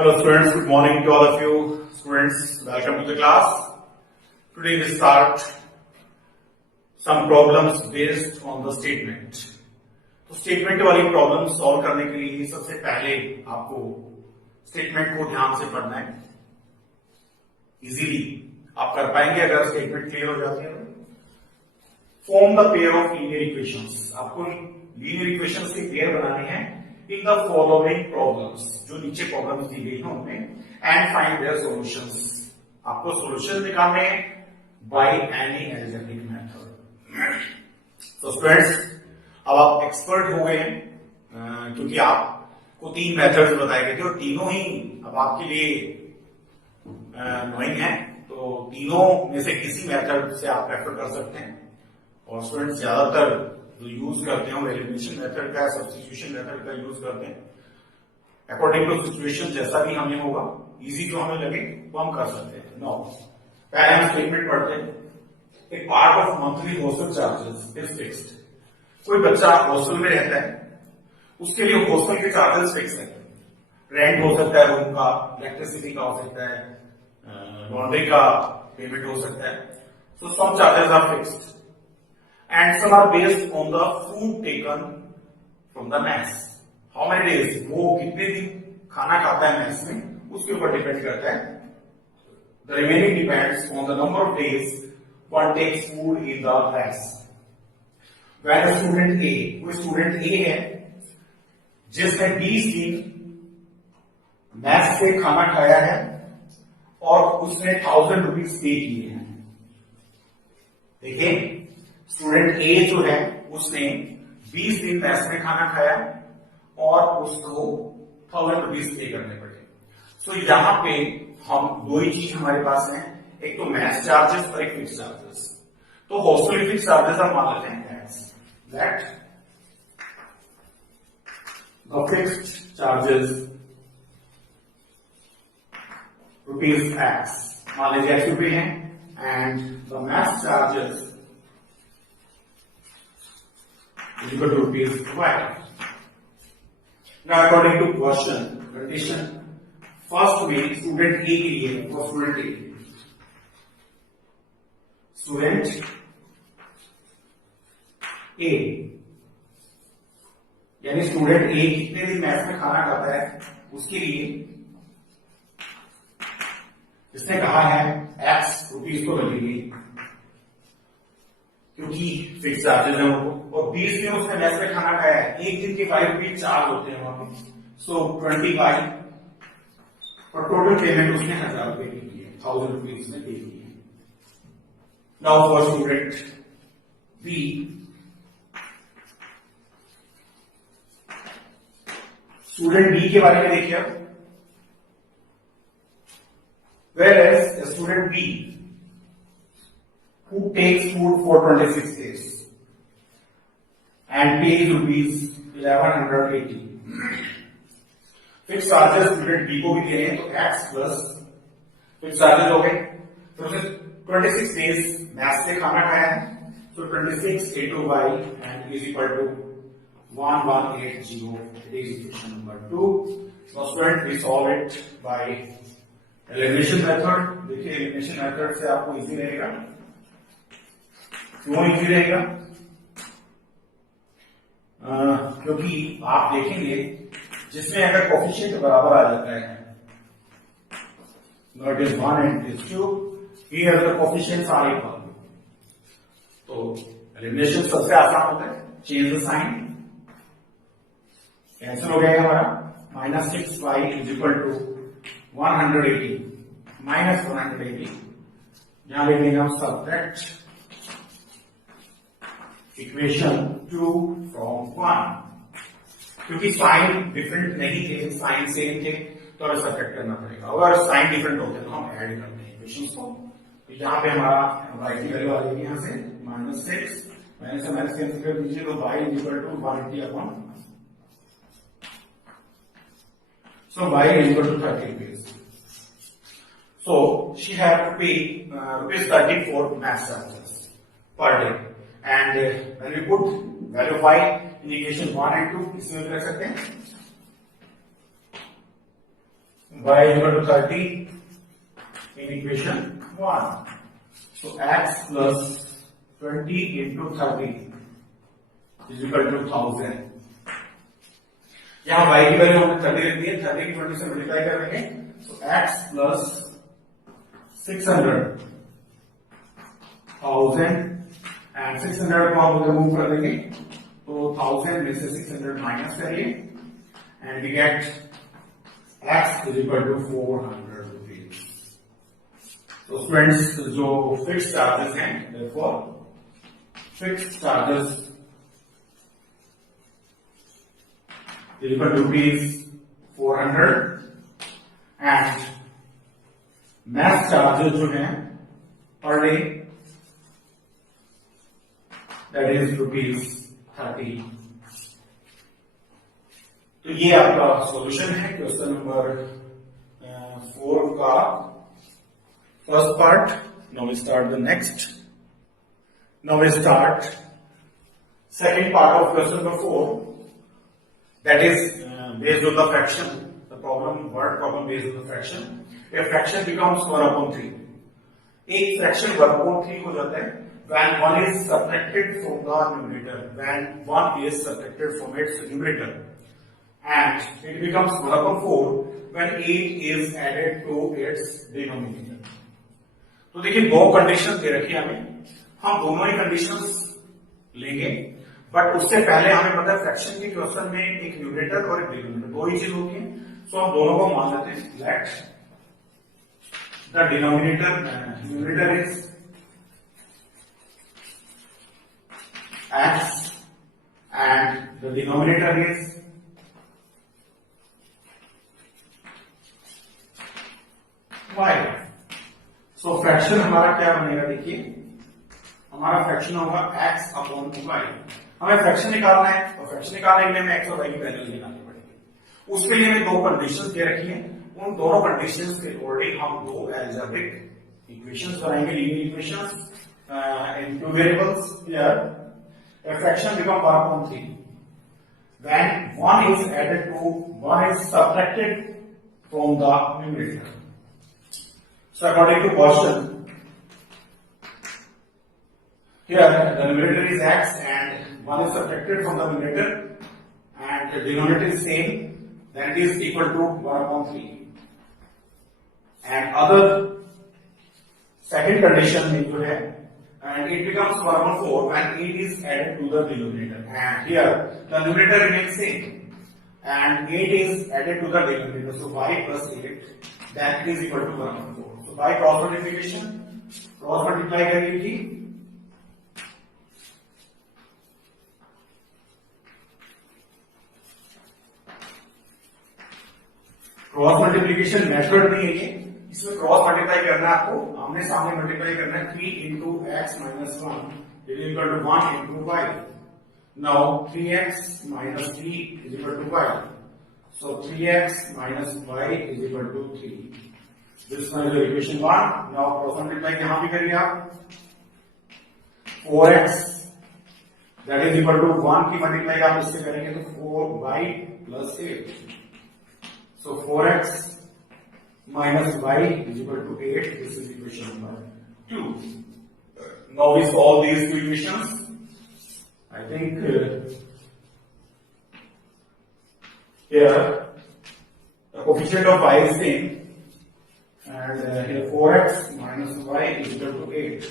Hello students, good morning to all of you. Students, welcome to the class. Today we start some problems based on the statement. तो स्टेटमेंट वाली problem solve करने के लिए सबसे पहले आपको स्टेटमेंट को ध्यान से पढ़ना है. इजीली आप कर पाएंगे अगर स्टेटमेंट क्लियर हो जाती है. Form the pair of linear equations. आपको लीनियर इक्वेशंस के पेयर बनाने हैं इन द फॉलोइंग प्रॉब्लम्स. जो नीचे प्रॉब्लम्स दी गई है उनमें एंड फाइंड देयर सॉल्यूशंस. आपको सॉल्यूशन निकालने हैं बाय एनी एल्जेब्रिक मेथड. तो स्टूडेंट्स, अब आप एक्सपर्ट हो गए हैं क्योंकि आपको 3 मेथड्स बताए गए थे और तीनों ही अब आपके लिए नोइंग है. तो तीनों में से किसी मेथड से आप प्रेफर कर सकते हैं. और स्टूडेंट्स ज्यादातर जो यूज करते हैं वो एलिमिनेशन मेथड का, सब्स्टिट्यूशन मेथड का यूज करते हैं. अकॉर्डिंग टू सिचुएशन जैसा भी हमें होगा, इजी जो हमें लगे वो हम कर सकते हैं. नो, पहले हम स्टेटमेंट पढ़ते हैं. A part of monthly hostel charges is fixed. कोई बच्चा हॉस्टल में रहता है, उसके लिए हॉस्टल के चार्जेस फिक्स है. रेंट हो सकता है रूम का, इलेक्ट्रिसिटी का हो सकता है, लॉन्ड्री का पेमेंट हो सकता है. So some charges are fixed and some are based on the food taken from the mess. How many days, वो कितने दिन खाना खाता है मेस में, उसके ऊपर डिपेंड करता है. The remaining depends on the number of days one takes food in the mess. When a student A, कोई स्टूडेंट A है जिसने 20 दिन मेस से खाना खाया है और उसने 1000 रुपीज पे किए हैं. देखिए, स्टूडेंट ए जो है उसने 20 दिन मेस में खाना खाया और उसको 1000 रुपीज पे करने पड़े. सो यहां पे हम दो ही चीज हमारे पास है, एक तो मेस चार्जेस और एक फिक्स चार्जेस. तो हॉस्टल फिक्स चार्जेस हम मान लेते हैं that the fixed charges rupees x, मान लीजिए एक्स रुपये हैं, and the mess charges is equal to rupees y. Now according to question condition, first में student A के लिए और student A यानी स्टूडेंट A कितने दिन मैथ्स में खाना खाता है उसके लिए इसने कहा है x रुपीज को लगेगी क्योंकि फिक्स चार्जेस है उनको, और 20 दिन उसने मेस में खाना खाया है. एक दिन के 5 रुपीज चार्ज होते हैं वहां पे. सो 25 और टोटल पेमेंट उसने 1000 रुपए की है, 1000 रुपीज उसने पे की है. Now for student B, student B के बारे में देखिए. अब whereas student B who takes food for 26 days and pays rupees 1180. Fix charges student B को भी दे रहे हैं, तो x प्लस फिक्स चार्जेस हो गए. तो उसने 26 डेज मैथ्स से खाना खाया है, so 26 into y and is equal to 1180. It is equation number 2. So student we solve it by elimination method. देखिए elimination method से आपको इजी रहेगा. क्यों इजी रहेगा? क्योंकि आप देखेंगे जिसमें अगर कोफिशिएंट बराबर आ जाता है, not is 1 and it is 2, here the coefficients are equal, तो एलिमिनेशन सबसे आसान होता है. चेंज द साइन, कैंसिल हो जाएगा हमारा. -6y इज इक्वल टू 180 माइनस 180. यहां लिखेंगे हम सब्ट्रैक्ट इक्वेशन 2 from 1. क्योंकि साइन डिफरेंट नहीं थे, साइन सेम थे, तो हमें सब्ट्रैक्ट करना पड़ेगा. अगर साइन डिफरेंट होते तो हम ऐड करते हैं इक्वेशंस को. तो यहाँ पे हमारा y की वैल्यू आ जाएगी यहाँ से -6, माइनस से माइनस कैंसिल कर दीजिए, तो y is equal to 180 upon, so y is equal to 30 rupees. So she have to pay rupees 30 for maths charges पर day. And when we put value of y in equation 1 and 2, इसमें भी रख सकते हैं. y is equal to 30 in equation 1. So x plus 20 into 30 is equal to 1000. यहाँ y की वैल्यू हमने 30 लिख दी है, 30 की 20 से मल्टीप्लाई कर देंगे, so x plus 600 1000 and 600 को हम रिमूव कर देंगे, तो 1000 में से 600 माइनस करिए and we get x is equal to 400 rupees. तो स्टूडेंट्स जो फिक्स चार्जेस हैं, therefore fixed charges is equal to rupees 400 and mass charges जो हैं per day that is rupees 30. तो ये आपका सॉल्यूशन है क्वेश्चन नंबर 4 का first part. Now we start the next. Now we start second part of question number 4, that is based on the fraction. The problem based on the fraction. A fraction becomes 1/3. एक fraction 1/3 हो जाता है when 1 is subtracted from the numerator, when 1 is subtracted from its numerator, and it becomes 1/4 when 8 is added to its denominator. तो देखिए दो कंडीशन दे रखी है हमें, हम दोनों ही कंडीशंस लेंगे, बट उससे पहले हमें पता है फ्रैक्शन के क्वेश्चन में एक न्यूमरेटर और एक डिनोमिनेटर दो ही चीज होती है. सो हम दोनों को मान लेते हैं. Let the numerator is x and the denominator is y. सो फ्रैक्शन हमारा क्या बनेगा, देखिए हमारा फ्रैक्शन होगा x अपॉन y. हमें फ्रैक्शन निकालना है, और फ्रैक्शन निकालने के लिए हमें x और y की वैल्यू निकालनी पड़ेगी. उसके लिए हमें दो कंडीशंस दे रखी हैं, उन दोनों कंडीशंस के अकॉर्डिंग हम दो अलजेब्रिक इक्वेशंस बनाएंगे, linear equations in two variables. Here a fraction become 1/3 when 1 is subtracted from the numerator. So according to Gaussian, here the numerator is x and 1 is subtracted from the numerator and the denominator is same, then it is equal to 1/3. And other second condition में जो है, and it becomes 1/4 when 8 is added to the denominator, and here the numerator remains same and 8 is added to the denominator, so y plus 8 that is equal to 1/4. So by cross multiplication, cross multiply करिए जी, cross multiplication method नहीं है ये, इसमें cross multiply करना है आपको, आमने सामने मल्टीप्लाई करना है. 3 into x minus 1 is equal to 1 into y. Now 3x minus 3 is equal to y. So 3x minus y is equal to 3. This one is equation 1. Now cross multiply यहां भी करिए आप. 4x that is equal to 1 की मल्टीप्लाई आप इससे करेंगे तो 4y plus 8. So 4x minus y is equal to 8. This is equation number 2. Now we solve these two equations. I think here the coefficient of y is same, and here 4x minus y is equal to 8.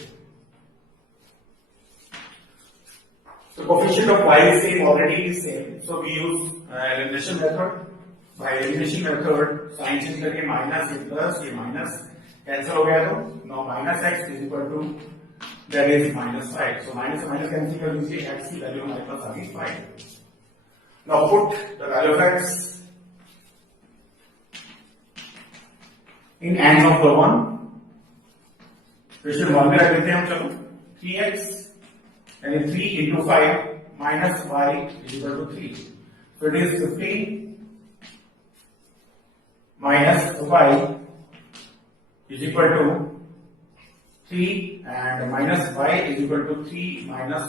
So coefficient of y is same, already is same. So we use elimination method. By elimination method, sign change करके minus ये plus ये minus cancel हो गया, तो now minus x is equal to that is -5. So minus minus cancel कर दीजिए, एक्स की वैल्यू हमारे पास आ गई 5. Now put the value of x in end of the one. Question 1 में रख देते हैं हम. चलो 3x यानी 3 into 5 minus y is equal to 3. So it is 15 minus y is equal to 3 and minus y is equal to 3 minus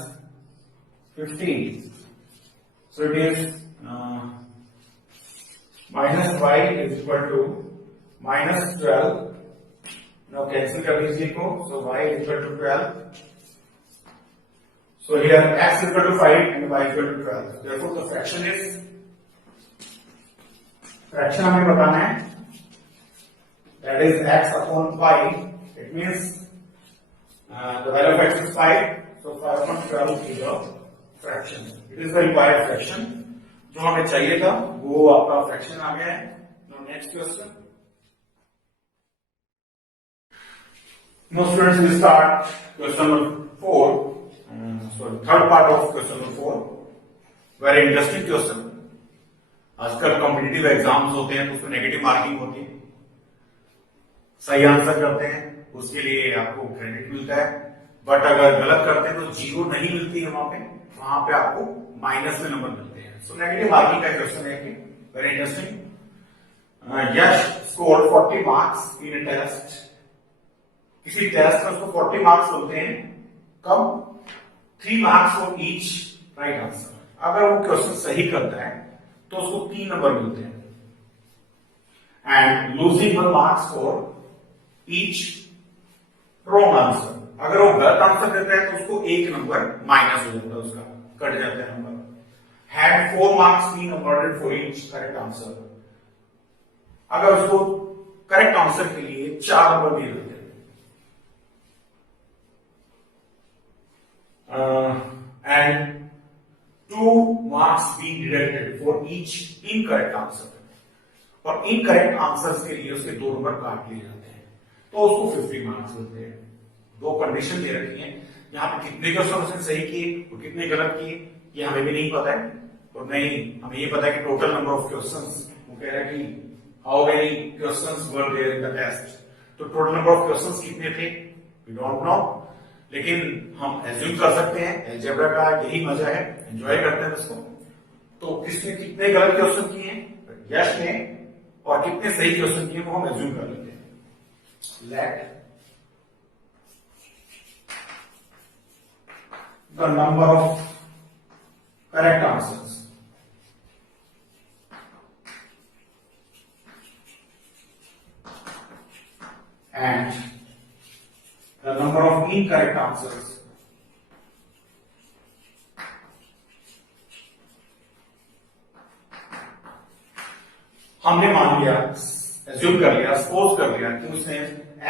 15. So it is minus y is equal to -12 now cancel कर दीजिए को, so y is equal to 12. So here x is equal to 5 and y is equal to 12. Therefore the fraction हमें बताना है, that is x upon 5. It means the value of x is 5, so 5 upon 12 is the fraction. It is the required fraction. जो हमें चाहिए था वो आपका फ्रैक्शन आ गया है. Now next question. Now students, we start question number 4. So third part of question number 4. Very interesting question. आजकल competitive exams होते हैं तो उसमें नेगेटिव मार्किंग होती है. सही आंसर करते हैं उसके लिए आपको क्रेडिट मिलता है, बट अगर गलत करते हैं तो 0 नहीं मिलती है, वहां पे आपको माइनस में नंबर मिलते हैं. सो नेगेटिव मार्किंग का क्वेश्चन है कि very interesting. Yash scored 40 marks in a test. किसी टेस्ट में उसको 40 मार्क्स मिलते हैं. कब? 3 marks for each right answer. अगर वो क्वेश्चन सही करता है तो उसको 3 नंबर मिलते हैं. And losing 1 marks for each wrong answer. अगर वो गलत आंसर देता है तो उसको 1 नंबर माइनस हो जाता है, उसका कट जाता है number. Had 4 marks been awarded for each correct answer. अगर उसको करेक्ट आंसर के लिए 4 नंबर दिए जाते हैं. And 2 marks been deducted for each incorrect answer. और इनकरेक्ट आंसर्स के लिए उसके 2 नंबर काट लिए जाते हैं, तो उसको 50 मार्क्स मिलते हैं. 2 कंडीशन दे रखी है. यहाँ पे कितने क्वेश्चन उसने सही किए और कितने गलत किए ये हमें भी नहीं पता है. और नहीं, हमें ये पता है कि टोटल नंबर ऑफ क्वेश्चंस, वो कह रहा है कि how many questions were there in the test. तो टोटल नंबर ऑफ क्वेश्चंस कितने थे वी डोंट नो, लेकिन हम एज्यूम कर सकते हैं. अलजेब्रा का यही मजा है, एंजॉय करते हैं इसको. तो किसने कितने गलत क्वेश्चन किए हैं यश ने, और कितने सही क्वेश्चन किए वो हम एज्यूम कर लेते हैं. Let the number of correct answers and the number of incorrect answers हमने मान लिया, एज्यूम कर लिया, सपोज कर लिया कि उसने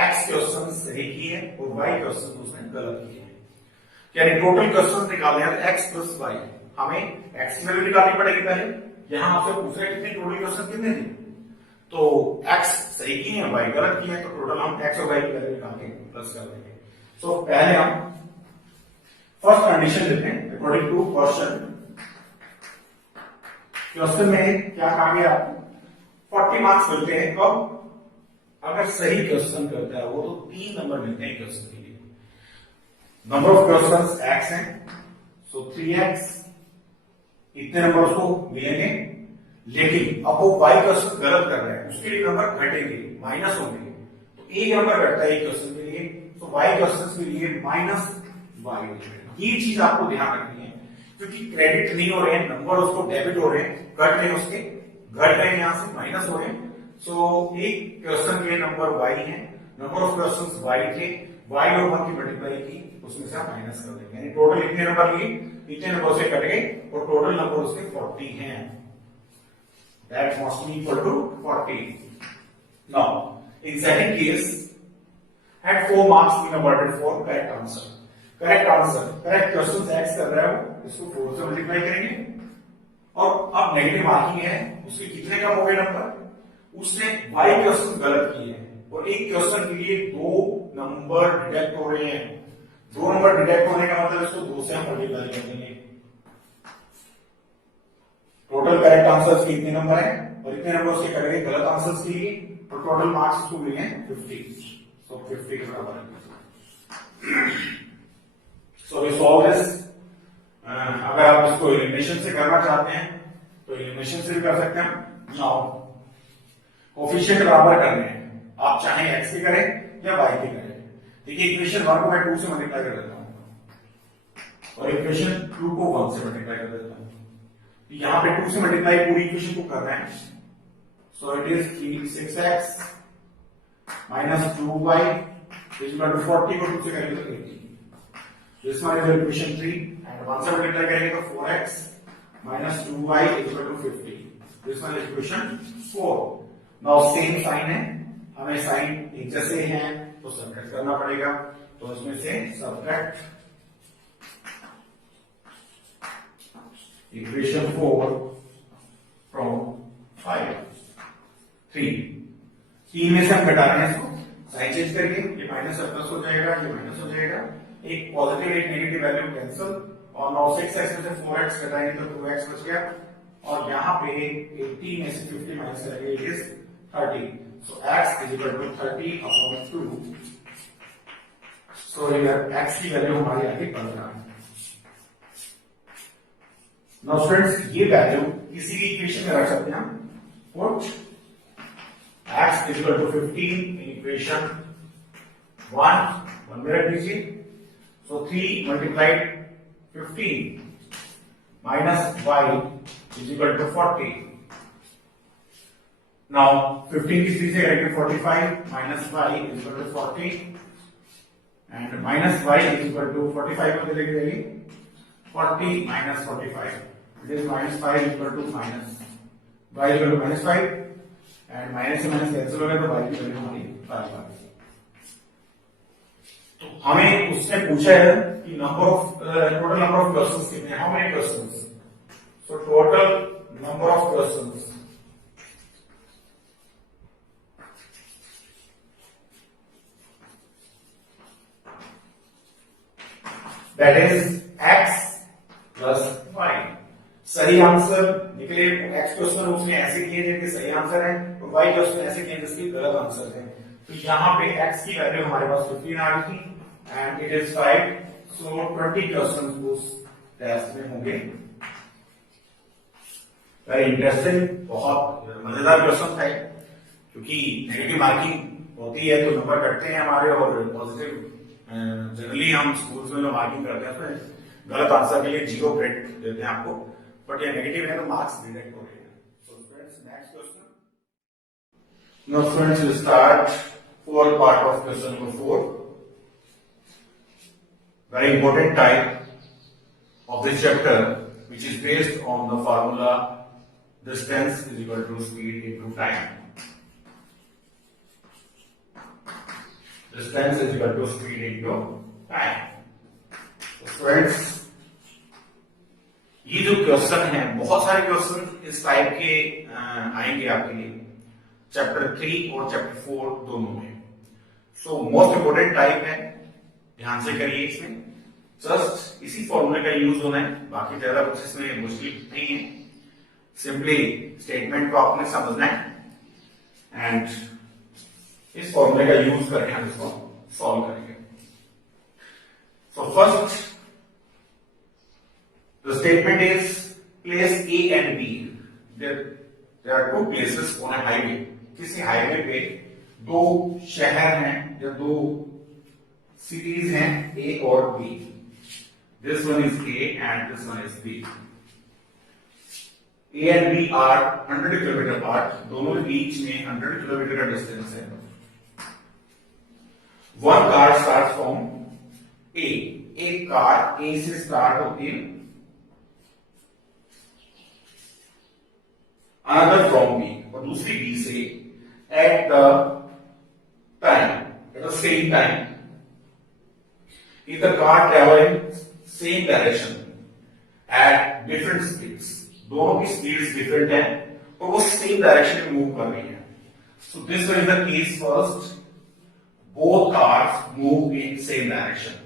x क्वेश्चन सही किए और y क्वेश्चन उसने गलत किए. यानी टोटल क्वेश्चन निकालने हैं x प्लस वाई. हमें x की वैल्यू निकालनी पड़ेगी पहले. यहां आपसे पूछ रहे कितने टोटल क्वेश्चन कितने थे, तो x सही किए हैं y गलत किए हैं, तो टोटल हम x और y की वैल्यू निकाल के प्लस कर देंगे. सो पहले हम फर्स्ट कंडीशन लेते हैं. अकॉर्डिंग टू क्वेश्चन में क्या कहा गया, 40 मार्क्स मिलते हैं कब? अगर सही क्वेश्चन करता है वो तो 3 नंबर मिलते हैं क्वेश्चन के लिए. नंबर ऑफ क्वेश्चंस x हैं, सो 3x इतने नंबर उसको मिलेंगे. लेकिन अब वो y क्वेश्चन गलत कर रहा है, उसके लिए नंबर घटेंगे, माइनस होंगे. तो एक नंबर घटता है एक क्वेश्चन के लिए, तो y क्वेश्चन के लिए माइनस y. ये चीज आपको ध्यान रखनी है, क्योंकि क्रेडिट नहीं हो रहे हैं, नंबर उसको डेबिट हो रहे हैं, घट रहे हैं, उसके घट रहे हैं, यहां से माइनस हो रहे हैं. सो एक क्वेश्चन के नंबर y है, नंबर ऑफ क्वेश्चन y थे, y और 1 की मल्टीप्लाई की, उसमें से आप माइनस कर देंगे. यानी टोटल इतने नंबर लिए, इतने नंबर से कट गए और टोटल नंबर उसके 40 हैं. That must be equal to 40. Now in second case, had 4 marks been awarded for correct answer. Correct answer, correct question x कर रहा है, इसको 4 से मल्टीप्लाई करेंगे. और अब नेगेटिव मार्किंग है, उसके कितने कम हो गए नंबर, उसने y क्वेश्चन गलत किए हैं और एक क्वेश्चन के लिए 2 नंबर डिडक्ट हो रहे हैं. 2 नंबर डिडक्ट होने का मतलब इसको 2 से हम मल्टीप्लाई कर देंगे. टोटल करेक्ट आंसर्स के इतने नंबर हैं और इतने नंबर उसके कट गए गलत आंसर्स के लिए, तो टोटल मार्क्स इसको मिले 50. सो 50 के बराबर है. So we solve this. अगर आप इसको एलिमिनेशन से करना चाहते हैं तो एलिमिनेशन से भी कर सकते हैं. नाउ कोफिशिएंट बराबर करने हैं, आप चाहे x के करें या y के करें. देखिए इक्वेशन 1 को मैं 2 से मल्टीप्लाई कर देता हूं और इक्वेशन 2 को 1 से मल्टीप्लाई कर देता हूं. यहां पे 2 से मल्टीप्लाई पूरी इक्वेशन को कर रहे हैं. So it is 6x minus 2y is equal to 40 को 2 से करेंगे तो 80. This one is equation 3 and 1 से मल्टीप्लाई करेंगे तो 4x minus 2y is equal to 50. This one is equation 4. Now same sign है, हमें साइन एक जैसे हैं तो सब्ट्रैक्ट करना पड़ेगा. तो इसमें से सब्ट्रैक्ट इक्वेशन 4 from 5. 3 में से हम घटा रहे हैं, इसको साइन चेंज करके ये माइनस और प्लस हो जाएगा, ये माइनस हो जाएगा, एक पॉजिटिव एक नेगेटिव वैल्यू कैंसिल, और 9 6x में से 4x घटाएंगे तो 2x बच गया, और यहाँ पे 80 में से 50 माइनस करेंगे it is 30. So x is equal to 30 upon 2. So here x की वैल्यू हमारी आगे 15 है. नाउ स्टूडेंट्स ये वैल्यू किसी भी इक्वेशन में रख सकते हैं हम. Put x is equal to 15 in equation 1 में रख दीजिए. So 3 multiplied 15 minus y is equal to 40. Now 15 की 3 से करेंगे 45 minus y is equal to 40 and minus y is equal to 45 को लेके जाइए 40 minus 45. It is minus 5 is equal to minus y is equal to minus 5. And minus से माइनस कैंसिल हो गया तो y की वैल्यू हमारी 5 आ गई. तो हमें उसने पूछा है कि number of total number of questions कितने हैं, how many questions. So total number of questions that is x plus y. सही आंसर निकले x क्वेश्चन उसने ऐसे किए जिनके सही आंसर है, और y क्वेश्चन ऐसे किए जिसके गलत आंसर है. तो यहाँ पे x की वैल्यू हमारे पास 15 आ गई थी एंड इट इज 5. सो 20 क्वेश्चन उस टेस्ट में होंगे. वेरी इंटरेस्टिंग, बहुत मजेदार क्वेश्चन था, क्योंकि नेगेटिव मार्किंग होती है तो नंबर कटते हैं हमारे, और पॉजिटिव जनरली हम स्कूल्स में जो मार्किंग करते हैं तो गलत आंसर के लिए 0 क्रेडिट देते हैं आपको, बट ये नेगेटिव है तो मार्क्स डिडक्ट हो रहे हैं. So students next question. Now students will start fourth part of question number 4. Very important type of this chapter which is based on the formula distance is equal to speed into time. Distance is equal to speed into time. Students ये जो क्वेश्चन है, बहुत सारे क्वेश्चन इस टाइप के आएंगे आपके लिए चैप्टर 3 और चैप्टर 4 दोनों में. सो मोस्ट इंपोर्टेंट टाइप है, ध्यान से करिए. इसमें जस्ट इसी फॉर्मूले का यूज होना है, बाकी ज्यादा कुछ इसमें मुश्किल नहीं है. सिंपली स्टेटमेंट को आपने समझना है एंड इस फॉर्मूले का यूज करके हम इसको सॉल्व करेंगे. So first the statement is place A and B. There are two places on a highway. किसी हाईवे पे दो शहर हैं या दो सिटीज हैं A और B. This one is A and this one is B. A and B are 100 kilometre apart. दोनों के बीच में 100 किलोमीटर का डिस्टेंस है. One car starts from A. एक कार A से स्टार्ट होती है, another from B, और दूसरी B से at the same time. If the car travel in same direction at different speeds, दोनों की स्पीड्स डिफरेंट है और वो सेम डायरेक्शन में मूव कर रही है. So this is the case first, both cars move in same direction.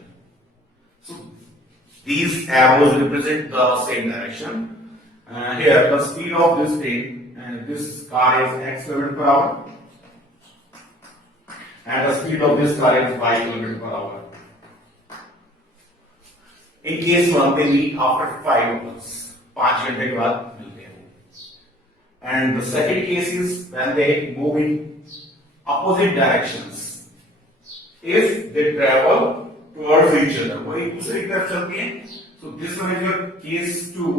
So these arrows represent the same direction. Here the speed of this train and this car is x km/h and the speed of this car is y km/h. In case one they meet after 5 hours, 5 घंटे के बाद मिलते हैं. And the second case is when they move in opposite directions. If they travel towards each other, वो एक दूसरे की तरफ चलती हैं. So this one is your case 2.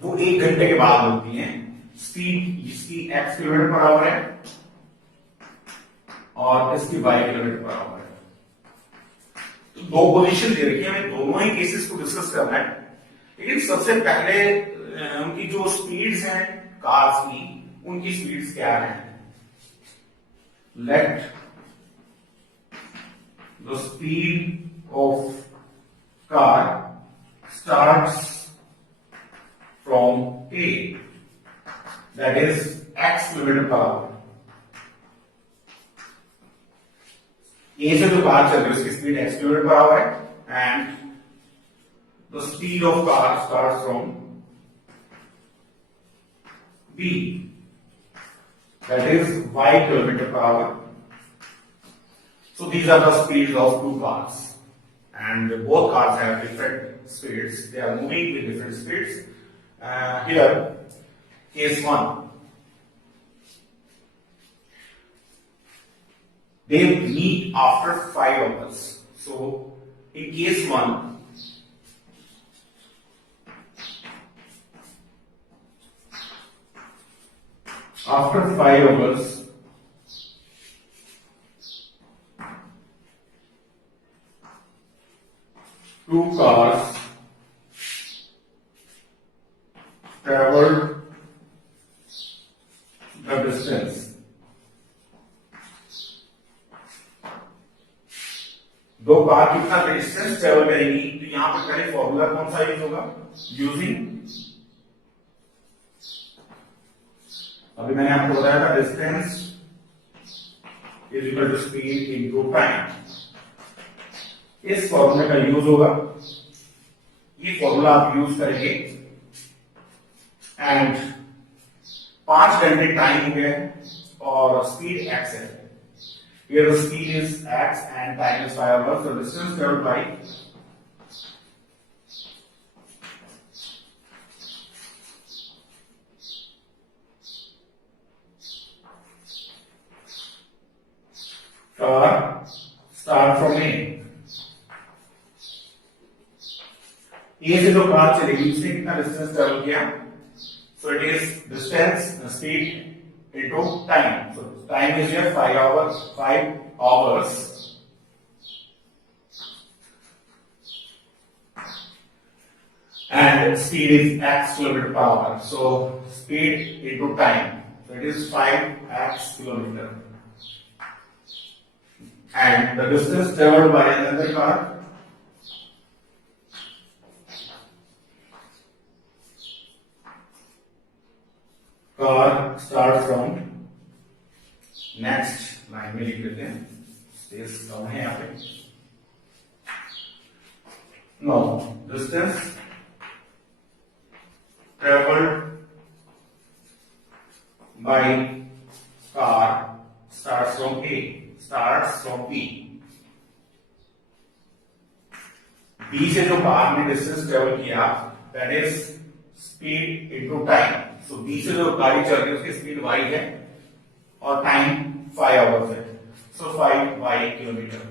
वो 1 घंटे के बाद होती हैं. स्पीड इसकी x किलोमीटर पर आवर है और इसकी y किलोमीटर पर आवर है। तो दो पोजीशन दे रखी है, हमें दोनों ही केसेस को डिस्कस करना है। लेकिन सबसे पहले उनकी जो स्पीड्स हैं कार्स की, उनकी स्पीड्स क्या है। Let the speed of car starts from A, that is x kilometre per hour. A से जो कार चल रही है उसकी speed x kilometre per hour है and the speed of car starts from B, that is y kilometre per hour. So these are the speeds of two cars and both cars have different speeds. They are moving with different speeds. Here, case 1. They meet after 5 hours. So, in case 1, after 5 hours, two cars traveled the distance दो कार कितना distance travel करेगी। तो यहां पर पहले फॉर्मूला कौन सा यूज होगा, यूजिंग, अभी मैंने आपको बताया था distance is equal to speed into time. इस फॉर्मूले का यूज होगा, ये फॉर्मूला आप यूज करेंगे एंड 5 घंटे टाइम हो गया और स्पीड x है। Here the speed is x and time is 5 hours. So distance traveled by car start from A. A से जो कार चलेगी उसने कितना डिस्टेंस ट्रेवल किया। So it is distance, speed into time. So time is here 5 hours, 5 hours. And speed is x kilometer per hour. So speed into time. So it is 5x kilometer. And the distance traveled by another car starts from next line में लिख देते हैं, space कम है यहाँ पे। No distance travelled by car starts from A, starts from B. B से जो कार ने डिस्टेंस ट्रेवल किया that is speed into time. So B से जो गाड़ी चल रही है उसकी स्पीड y है और टाइम 5 hours है। So 5y kilometre.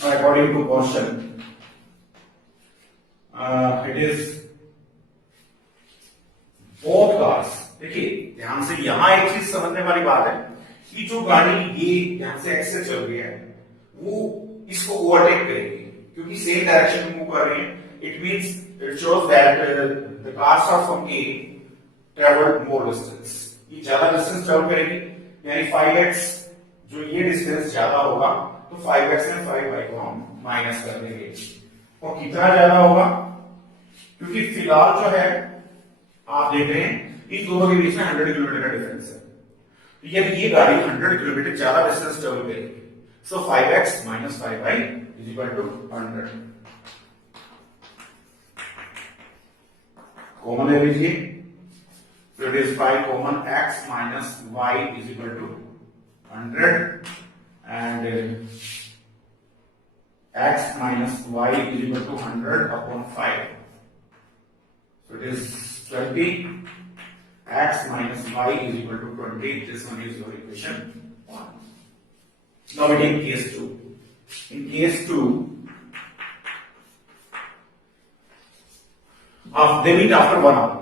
Now according to question, it is both cars। देखिए ध्यान से यहां एक चीज समझने वाली बात है कि जो गाड़ी ये ध्यान से x से चल रही है वो इसको ओवरटेक करेगी क्योंकि सेम डायरेक्शन में मूव कर रही है। It means it shows that the car starts from A, traveled more distance। ये ज्यादा डिस्टेंस ट्रेवल करेगी यानी 5x, जो ये डिस्टेंस ज्यादा होगा तो 5x में 5y को हम माइनस कर देंगे। और कितना ज्यादा होगा, क्योंकि फिलहाल जो है आप देख रहे हैं इन दोनों के बीच में 100 किलोमीटर का डिफरेंस है। तो यदि ये गाड़ी 100 किलोमीटर ज्यादा डिस्टेंस ट्रेवल करेगी, so 5x minus 5y is equal to 100। Common ले लीजिए, so it is 5 common, x minus y is equal to 100 and x minus y is equal to 100 upon 5. So it is 20, x minus y is equal to 20. This one is your equation 1. Now we take case 2. In case 2, they meet after 1 hour.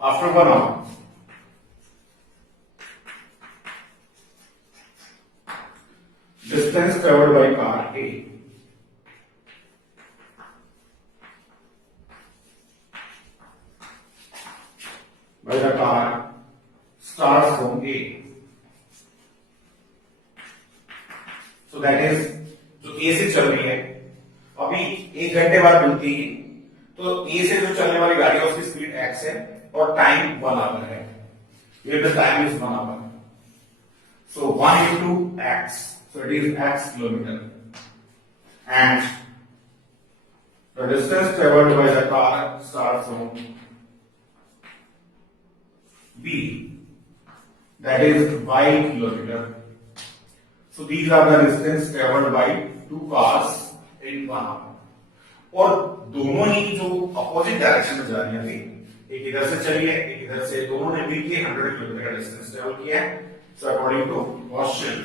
After 1 hour, distance traveled by car A by the car starts from A. So that is जो A से चल रही है अभी 1 घंटे बाद मिलती है, तो A से जो चलने वाली गाड़ी है उसकी स्पीड x है और टाइम 1 hour है. Here the time is 1 hour. So 1 into x. So it is x kilometer. And the distance traveled by the car starts from B. That is y kilometer. So these are the distance traveled by two cars in 1 hour. और दोनों ही जो opposite direction में जा रही है, एक इधर से चली है एक इधर से, दोनों ने मिलकर 100 किलोमीटर का डिस्टेंस ट्रेवल किया है. So according to question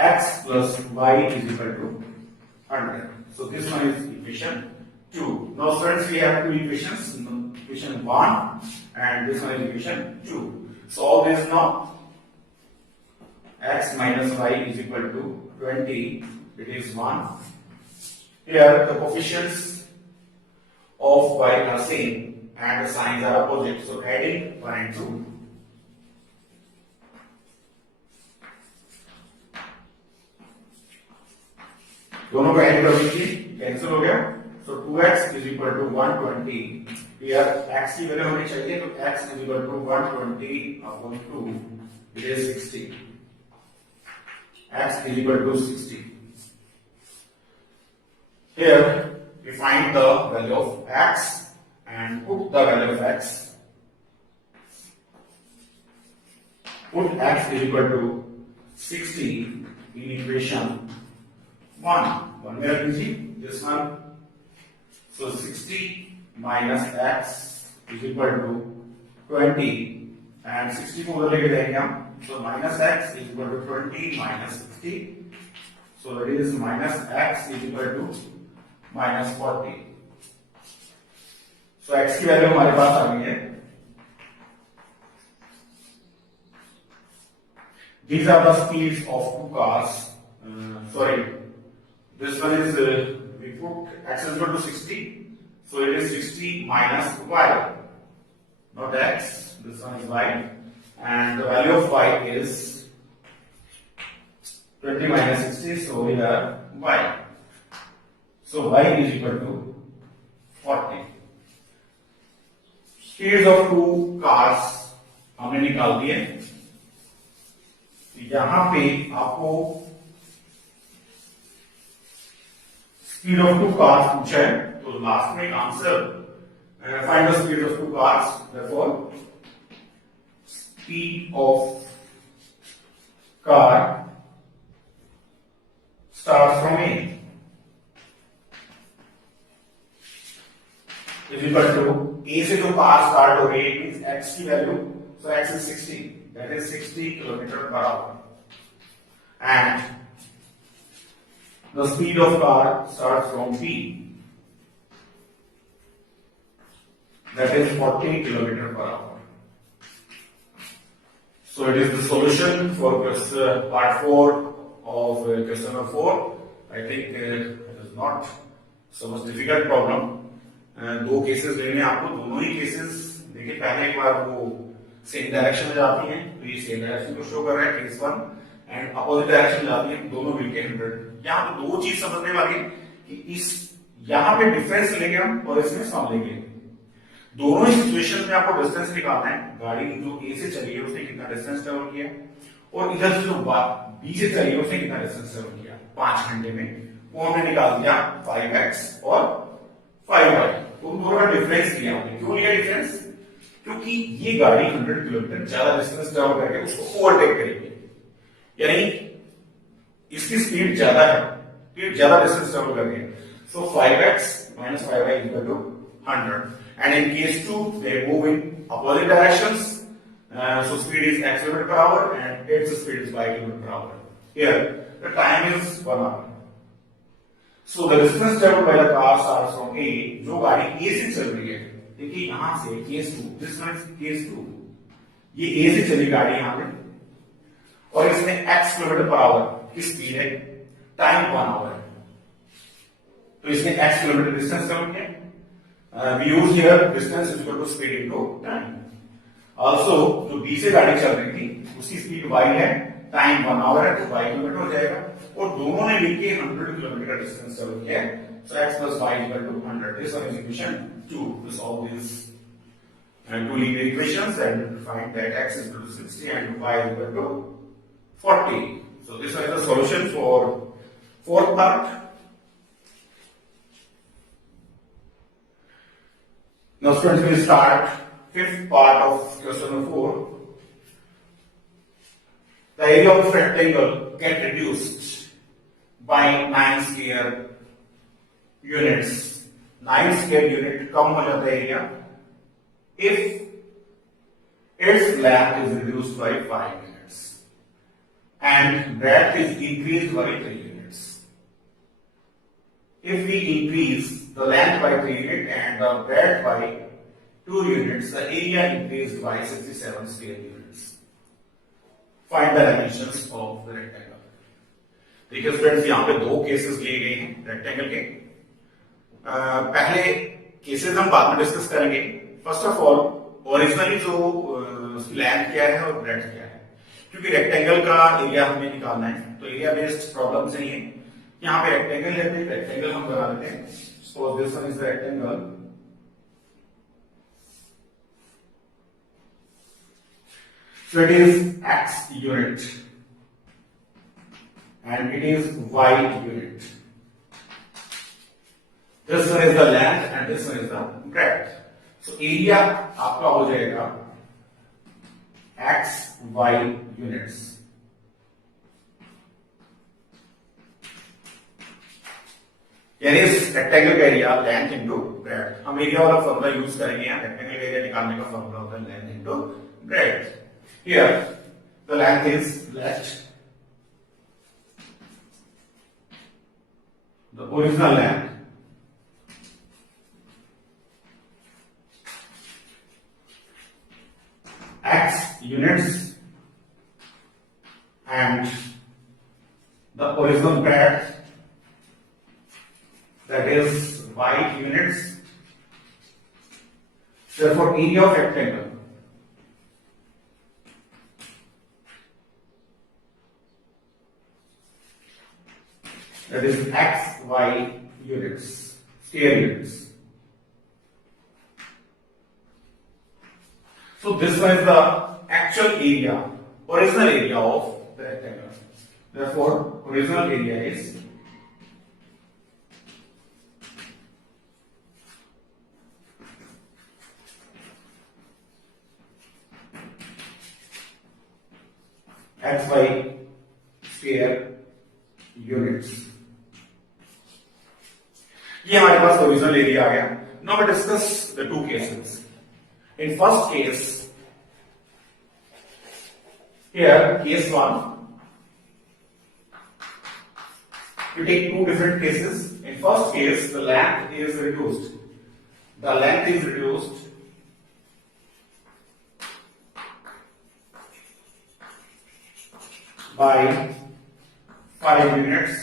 x plus y is equal to 100. So this one is equation 2. Now friends, we have two equations, equation 1 and this one is equation 2. Solve this now. X minus y is equal to 20. It is 1. Here the coefficients of y are same and the signs are opposite. So adding 1 and 2. दोनों को ऐड कर दीजिए, cancel हो गया. So 2x is equal to 120. Here x की value होनी चाहिए, तो x is equal to 120 upon 2. It is 60. x is equal to 60. Here we find the value of x and put the value of x. Put x is equal to 60 in equation 1. One में रख लीजिए this one. So 60 minus x is equal to 20 and 60 को उधर लेके जाएंगे हम. So minus x is equal to 20 minus 60. So it is minus x is equal to minus 40. So x की वैल्यू हमारे पास आ गई है. These are the speeds of two cars. Sorry, this one is we put x is equal to 60. So it is 60 minus y, not x. This one is y. And the value of y is 20 minus 60, so we have y. So y is equal to 40. Speeds of two cars हमने निकाल दिए. यहां पे आपको speed of two cars पूछा है, तो last में answer find the speed of two cars. therefore speed of car starts from A is equal to A से जो कार स्टार्ट हो रही है मींस x की value. So x is 60, that is 60 kilometer per hour, and the speed of car starts from B, that is 40 kilometer per hour. So it is the solution for part 4 of question number 4. I think it is not so much difficult problem. दो केसेस लेने आपको, दोनों ही केसेस देखिए. पहले एक बार वो same direction में जाती हैं, तो ये सेम डायरेक्शन को शो कर रहा है केस 1, एंड अपोजिट डायरेक्शन में जाती है, दोनों मिलके 100. यहाँ पे दो चीज समझने वाली कि इस यहाँ पे डिफरेंस लेंगे हम और इसमें सम लेंगे. दोनों ही सिचुएशन में आपको डिस्टेंस निकालना है. गाड़ी जो ए से चली है उसने कितना डिस्टेंस ट्रेवल किया, और इधर से जो बी से चली है उसने कितना डिस्टेंस ट्रेवल किया 5 घंटे में. वो हमने निकाल दिया 5x और 5y. तो दोनों का डिफरेंस लिया हमने. क्यों लिया डिफरेंस? क्योंकि ये गाड़ी 100 किलोमीटर ज्यादा डिस्टेंस ट्रेवल करके उसको ओवरटेक करेगी, यानी इसकी स्पीड ज्यादा है, स्पीड ज्यादा डिस्टेंस ट्रेवल कर रही है. सो 5x minus 5y is equal to 100. And in case 2, they move in opposite directions. So speed is x km per hour and its speed is y km per hour. Here, the time is 1 hour. So the distance traveled by the car starts from A. जो गाड़ी A से चल रही है देखिए यहां से केस 2, this one is case 2, ये ए से चली गाड़ी यहां पे और इसमें x किलोमीटर पर आवर की स्पीड है, टाइम 1 आवर है, तो इसमें x किलोमीटर डिस्टेंस कम है। We use here distance is equal to speed into time. Also जो बी से गाड़ी चल रही थी उसकी स्पीड y है, टाइम 1 आवर है, तो y किलोमीटर हो जाएगा और दोनों ने मिलकर 100 किलोमीटर डिस्टेंस कवर किया है। So x plus y is equal to 100. This one is equation 2 to solve these two linear equations and find that x is equal to 60 and y is equal to 40. So this one is the solution for fourth part. Now students, we start fifth part of question number 4. The area of a rectangle get reduced by 9 square units. 9 square unit कम हो जाता है area if its length is reduced by 5 units and breadth is increased by 3 units. If we increase the length by 3 units and the breadth by 2 units, the area increased by 67 square units. Find the dimensions of the rectangle. देखिए स्टूडेंट्स, यहाँ पे दो केसेस लिए गए हैं रेक्टेंगल के। पहले केसेस हम बाद में डिस्कस करेंगे। फर्स्ट ऑफ ऑल ओरिजिनली जो लेंथ क्या है और ब्रेड्थ क्या है, क्योंकि रेक्टेंगल का एरिया हमें निकालना है तो एरिया बेस्ड प्रॉब्लम नहीं है। यहाँ पे रेक्टेंगल है तो रेक्टेंगल हम बना लेते हैं। Suppose this one is the rectangle, so it is x unit and it is y unit. This one is the length and this one is the breadth. So area आपका हो जाएगा x y units. यानी इस रेक्टेंगल का area length into breadth. हम एरिया वाला formula use करेंगे। यहाँ रेक्टेंगल का एरिया निकालने का फॉर्मूला होता है length into breadth. Here the length is let the original length x units and the original breadth that is y units. Therefore area of rectangle that is x y units, square units. So this one is the actual area, original area of the rectangle. Therefore original area is xy square units. ये हमारे पास original area आ गया। Now we discuss the two cases. In first case, here case 1, you take two different cases. In first case, the length is reduced. The length is reduced by 5 units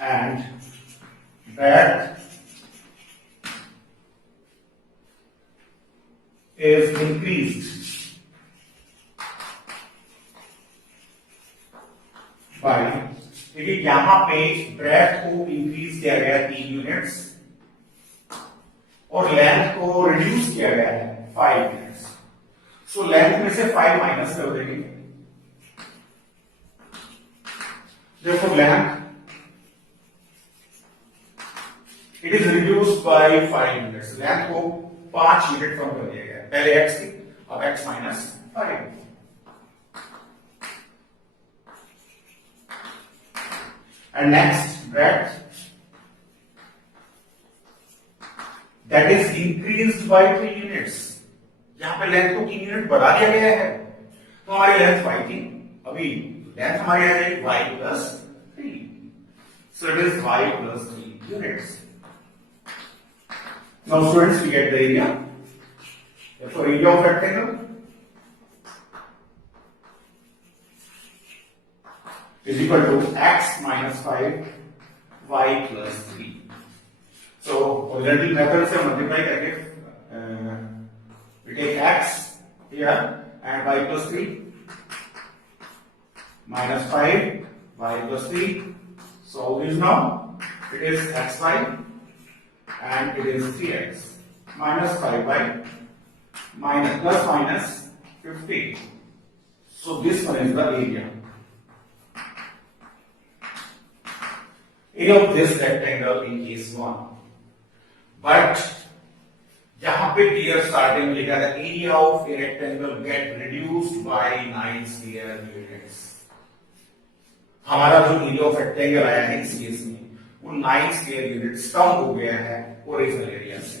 and breadth is increased by, देखिए यहां पे ब्रेथ को इंक्रीज किया गया 3 यूनिट्स और लेंथ को रिड्यूस किया गया है 5 यूनिट्स। सो लेंथ में से 5 माइनस कर देंगे। Therefore length it is reduced by 5 units. Length को 5 यूनिट कम कर दिया गया। पहले x थी, अब x minus 5। And next breadth that is increased by 3 units. यहां पे लेंथ को 3 यूनिट बढ़ा दिया गया है, तो हमारी लेंथ 5 थी, अभी लेंथ हमारी आ जाएगी y plus 3. So it is y plus 3 units. Now students, we get the area. Therefore, area of rectangle is equal to x minus 5 y plus 3. So horizontal method से multiply करके we take x here and y plus 3 minus 5 y plus 3. Solve this now. It is xy and it is 3x minus 5y minus plus minus 15. So this one is the area. Area of this rectangle in case 1. But यहाँ पे clear starting लिखा था area of a rectangle get reduced by 9 square units. हमारा जो area of rectangle आया है इस केस में वो 9 स्क्वायर यूनिट्स कम हो गया है ओरिजिनल एरिया से.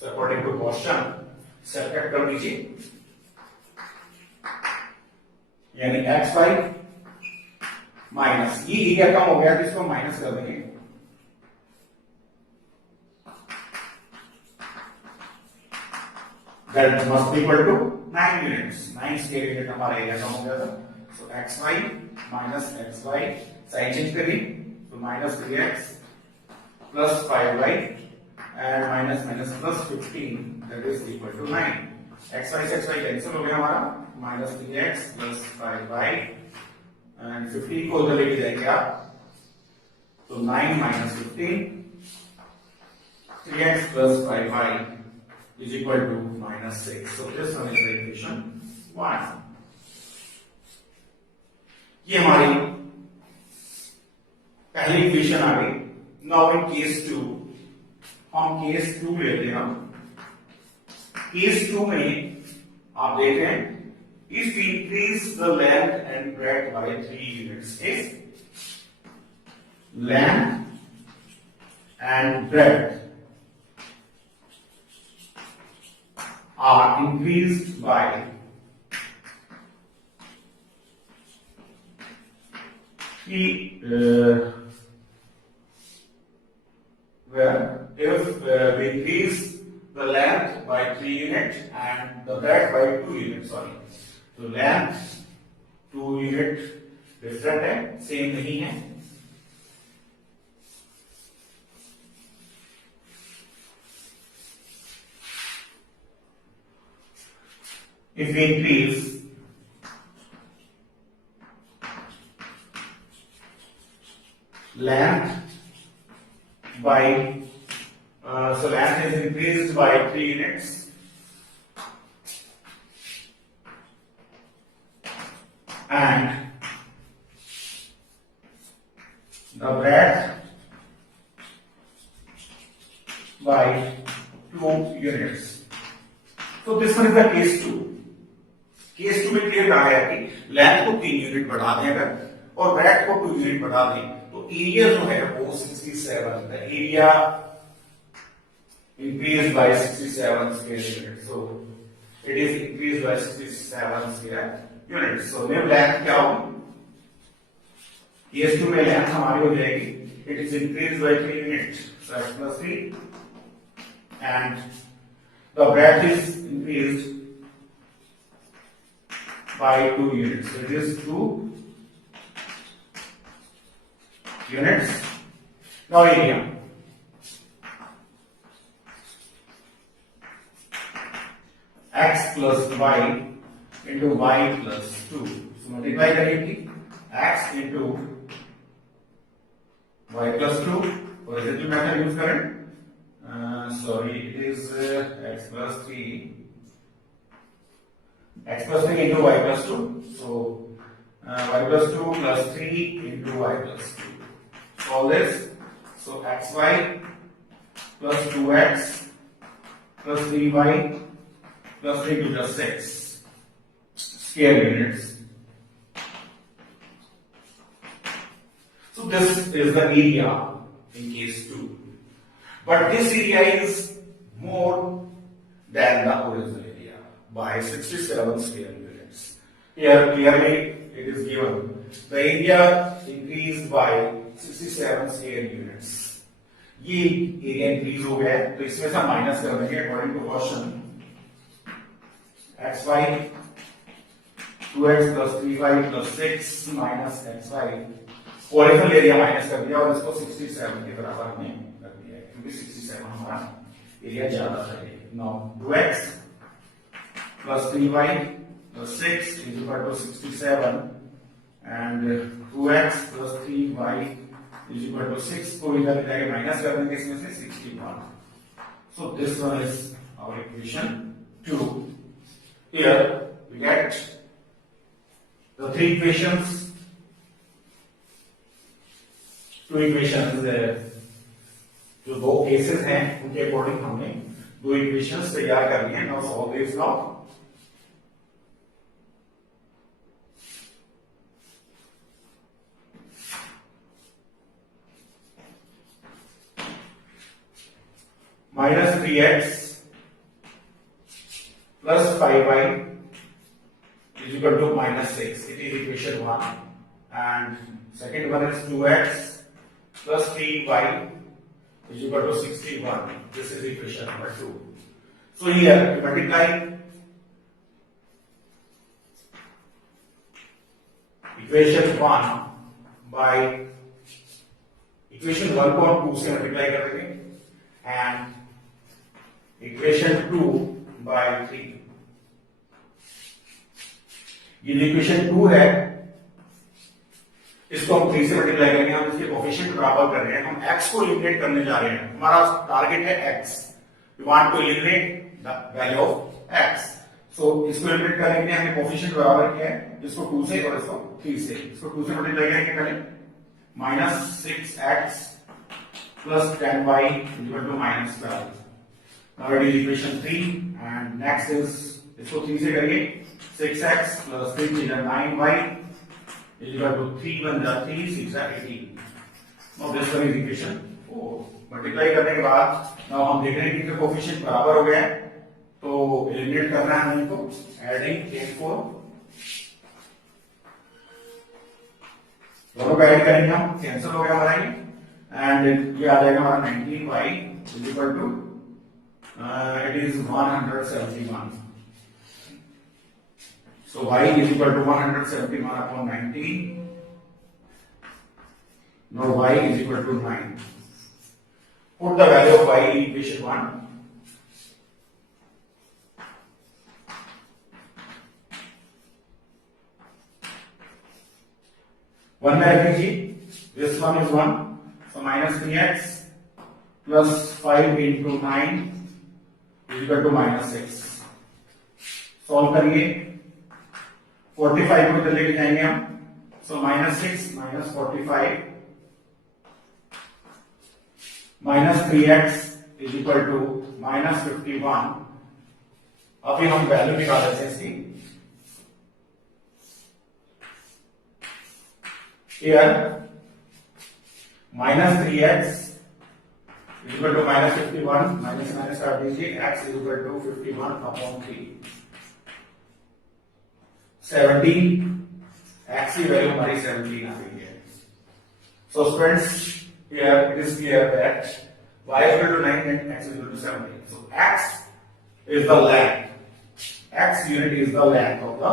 So according to question subtract कर दीजिए, यानी xy माइनस ये एरिया कम हो गया तो इसको माइनस कर देंगे. That must be equal to 9 units. 9 square unit हमारा एरिया कम हो गया था. So xy minus xy sign change करिए तो minus 3x plus 5y and minus minus plus 15 that is equal to 9. xy से xy कैंसिल हो गया हमारा minus 3x plus 5y and 15 को उधर लेके जाएंगे आप तो 9 minus 15 3x plus 5y is equal to minus 6. So this one is the equation 1. ये हमारी पहली इक्वेशन आ गई. नाउ इन केस 2 हम केस 2 लेते हैं. केस 2 में आप देखें if we increase the length and breadth by 3 units, if length and breadth are increased by where if we increase the length by 3 units and the breadth by 2 units, so length 2 unit different है, same नहीं है. If we increase length by so length is increased by 3 units and the breadth by 2 units. So this one is the case 2. केस 2 में क्लियर कहा गया कि लेंथ को 3 यूनिट बढ़ा दें अगर और ब्रेडथ को 2 यूनिट बढ़ा दें तो एरिया जो है वो 67 है. Area increase by 67 square unit. So it is increase by 67 square unit. So new length क्या होगी? केस 2 में लेंथ हमारी हो जाएगी इट इज इंक्रीज बाय 3 यूनिट. So x plus 3 and the breadth is increased by 2 units. So it is 2 units. Now area. X plus y into y plus 2. So multiply करेंगे x into y plus 2. Horizontal method use करें. Sorry, it is x plus 3. X plus 3 into y plus 2. So y plus 2 plus 3 into y plus 2. Solve this. So xy plus 2x plus 3y plus 3 to just 6 square units. So this is the area in case 2. But this area is more than the original area by 67 square units. Here clearly it is given the area increased by 67 square units. ये area increase हो गया है, तो इसमें से हम minus कर देंगे according to question. xy 2x plus 3y plus 6 minus xy, कोरिफल एरिया माइनस कर दिया और इसको 67 के बराबर हमने कर दिया है, क्योंकि 67 हमारा एरिया ज्यादा चाहिए। Now 2x plus 3y plus 6 is equal to 67 and 2x plus 3y is equal to 6 को इधर जाके माइनस कर देंगे इसमें से 61. So this one is our equation 2. Here we get the three equations. Two equations जो दो केसेस हैं उनके अकॉर्डिंग हमने दो इक्वेशंस तैयार कर लिए हैं. Now solve this now. minus 3x plus 5y is equal to minus 6. It is equation 1. And second one is 2x plus 3y is equal to 61. This is equation number 2. So here we multiply equation 1 by equation 1 को हम 2 से multiply करेंगे and equation 2 by 3. ये इक्वेशन 2 है, इसको हम 3 से मल्टीप्लाई करेंगे. हम इसके कोफिशिएंट बराबर कर रहे हैं. हम x को एलिमिनेट करने जा रहे हैं. हमारा टारगेट है x. We want to eliminate the value of x. So इसको एलिमिनेट करने के लिए हमने कोफिशिएंट बराबर किया है, इसको 2 से और इसको 3 से. इसको 2 से मल्टीप्लाई करेंगे पहले. -6x plus 10y is equal to -12. Now it is equation 3 and next is इसको 3 से करिए. 6x plus 3 is 9y is equal to 3 1 जा 3 6 18. Now this one is equation 4. मल्टीप्लाई करने के बाद now हम देख रहे हैं कि कोफिशिएंट बराबर हो गया है, तो एलिमिनेट करना है हमको. एडिंग 10 4 दोनों को ऐड करेंगे हम. कैंसिल हो गया हमारा ये एंड ये आ जाएगा हमारा 19y is equal to it is 171. So y is equal to 171 upon 19. Now y is equal to 9. Put the value of y in equation 1. One by लीजिए. This one is 1. So minus 3x plus 5 into 9 is equal to minus 6. Solve करिए. 45 को इधर लेके जाएंगे हम. So minus 6 minus 45 minus 3x is equal to minus 51. अभी हम वैल्यू निकाल लेते हैं इसकी. Here minus 3x is equal to minus 51. Minus minus काट दीजिए. X is equal to 51 upon 3. 17. X की वैल्यू हमारी 17 आ गई है. So students, here it is clear that y is equal to 9 and x is equal to 17. So x is the length. X unit is the length of the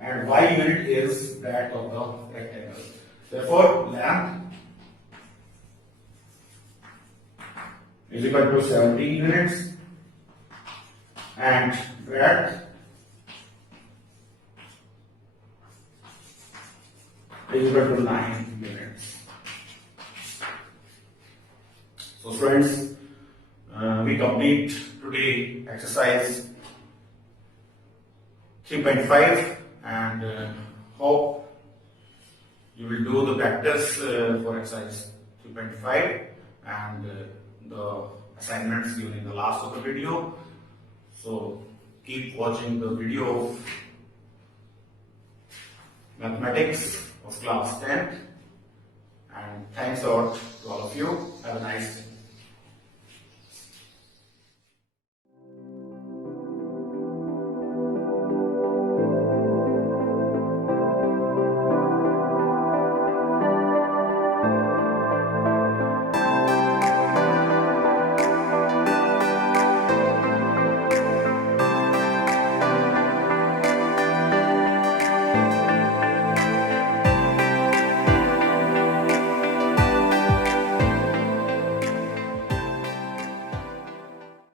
and y unit is that of the rectangle. Therefore, length is equal to 17 units and breadth is equal to 9 units. So friends, we complete today exercise 3.5 and hope you will do the practice for exercise 3.5 and the assignments given in the last of the video. So keep watching the video of mathematics of class 10 and thanks a lot to all of you. Have a nice day.